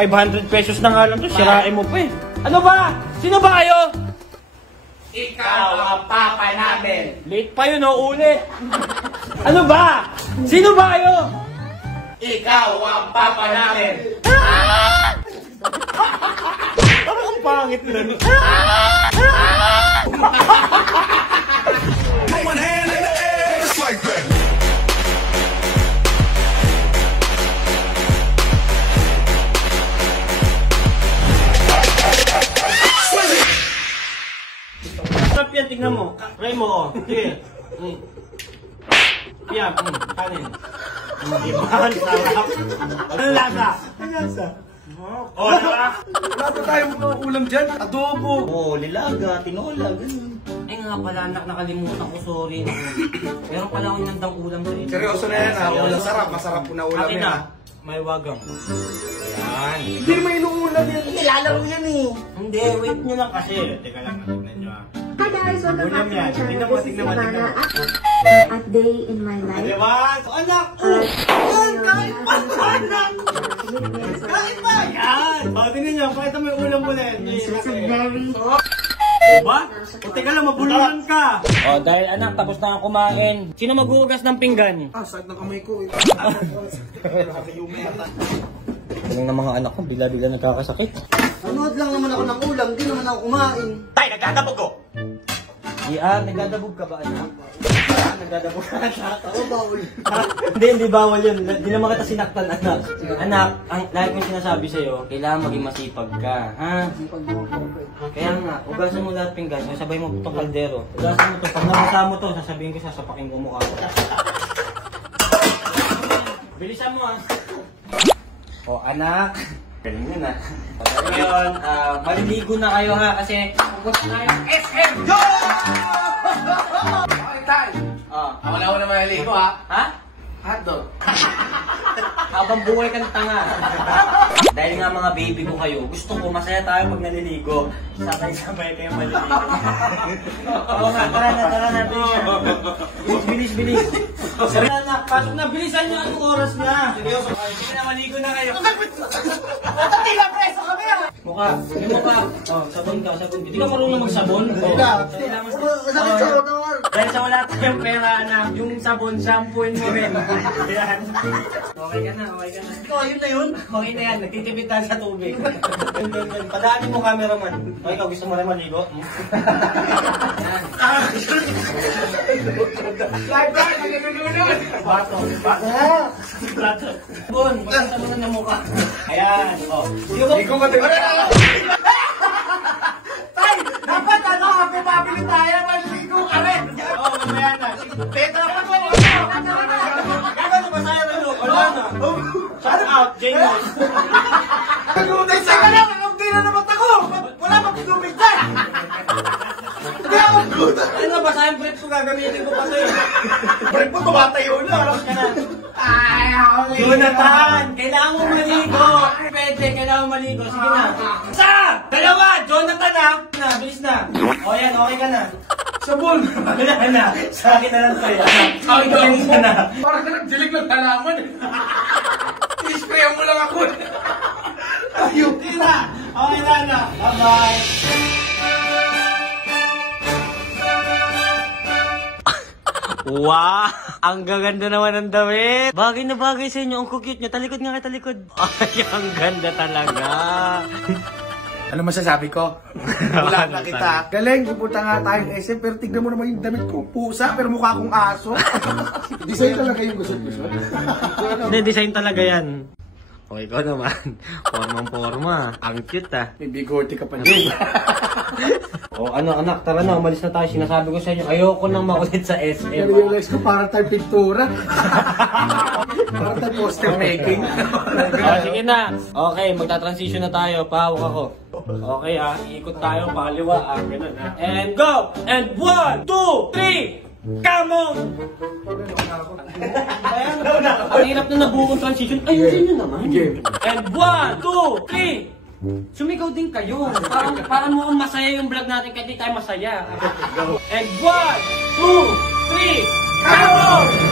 500 pesos na nga lang to, sirain mo pa eh. Ano ba? Sino ba kayo? Ikaw ang papa namin. Late pa yun, oh, ulit. Ano ba? Sino ba kayo? Ikaw ang papa namin. Parang ang pangit na nun. One hand in the air, just like that. Sarap yan, tignan mo. Try mo, oh. Sige. Yan, kanin. Diba? Ang sarap. Anong lasa? Ang lasa? Oh, diba? Wala pa tayong ulam dyan. Adobo. Oh, lilaga, tinola, ganun. Ay nga pala, anak, nakalimutan ko, sorry. Meron pala akong nandang ulam sa inyo. Seryoso na yan ha. Ulam sarap. Masarap po na ulam Akin yan. na, may wagang. Ayan. Hindi naman inuulam yan. Nilalaro yan eh. Hindi, wait nyo lang kasi. Teka lang, tignan nyo ah. Hi guys, welcome back to my channel. Tignan mo, This is tignan mo, tignan Ivana mo. at Day in My Life. Diba? So, anak! Kain pa! Anak! Kain pa! Yan! O, tingnan nyo, pakita mo yung ulam mo na yan. So it's a very... Diba? O, teka lang, mabulunan ka! O, dahil anak, tapos na ang kumain. Sino maghuhugas ng pinggan? Ah, sakit ng kamay ko. Tingnan ng mga anak ko, bila-bila nagkakasakit. Nanood lang naman ako ng ulam, di naman ako kumain. Tay, nagkakabog ko. Nagdadabog ka ba, anak? Nagdadabog ka, anak? Ako bawal. Hindi bawal yun. Hindi naman kita sinaktan, anak. Anak, ang lagi kong sinasabi sa'yo, kailangan maging masipag ka, ha? Kaya nga, ugasan mo lahat pinggan, sabay mo itong kaldero. Ugasan mo ito, pag nabasa mo ito, sasabihin ko sasapakin ko mukha ko. Bilisan mo, ha? O, anak. Galing yun, ha? Ngayon, maliligo na kayo, ha? Kasi, pupunta tayo ng SM! Go! Okay, tay. Ako na naman naligo ha. Ha? Hotdog. Habang buhay kang tanga. Dahil nga mga baby ko kayo, gusto ko masaya tayo pag naliligo. Sabay-sabay kayo maliligo. Oo nga, tara na, bilis. Bilis. Tara na, pasok na, bilisan nyo anong oras na. Sige na, maligo na kayo. Tila preso kami ah! Mukha, yung mukha. Oh, sabon ka. Hindi ka marunong magsabon? Sakit sa ulo. Dahil sa wala tayong pera, anak, yung sabon, shampooin mo rin. Yan. Okay ka na. Ikaw, yun na yun. Okay na yan, nagtitipid tayo sa tubig. Padaanin mo, cameraman. O, ikaw gusto mo rin maligo? Bato. Bon, magkanta mo na ng mukha. Ayan, o. Hindi ko matiwala. Tay, dapat ano, pabili tayo, maligo ka rin. O, mamaya na. Petra pa ko. Ano ba sa'yo na look? Wala na. Shout out, James. Nagutay sa kanya, hindi na naman ako. Wala pa tubig dyan. Hindi ako gutom. Ano ba sa'yo brief ko gagamitin ko pa sa'yo? Break mo, tumatayo na. Oras ka na. Ay, ako Jonathan, kailangan mo maligo. Pwede, kailangan mo maligo. Sige na. Isa! Dalawa! Jonathan ha! Na, bilis na. O yan, okay ka na. Sabon. Wala na. Sa akin na lang sa'yo. Bilis ka na. Parang ka nagdilig ng halaman eh. I-sprayan mo lang ako eh. Ayun. Sige na. Okay na. Bye-bye. Wow! Ang gaganda naman ng damit! Bagay na bagay sa inyo. Ang cute niya. Talikod nga kayo, talikod. Ay, ang ganda talaga. Ano masasabi ko? Wala na kita. Galing, pupunta nga tayong SM, pero tignan mo naman yung damit ko. Pusa, pero mukha akong aso. Design talaga yung gusto. Hindi, design talaga yan. O, ikaw naman. Formang-forma. Ang cute ah. May bigote ka pa din. O, ano anak, tara na. Umalis na tayo. Sinasabi ko sa inyo, ayoko nang makulit sa SM. I-realize ko para tayong pintura. Para tayong poster making. O, sige na. Okay, magta-transition na tayo. Pahawak ako. Okay ah, iikot tayo. Pakaliwa ah. Ganun ah. And go! And 1, 2, 3! Come on! Ang hirap na nabuong transition. Ayusin nyo naman. And 1, 2, 3! Sumigaw din kayo. Parang mukhang masaya yung vlog natin kahit di tayo masaya. And 1, 2, 3! Come on!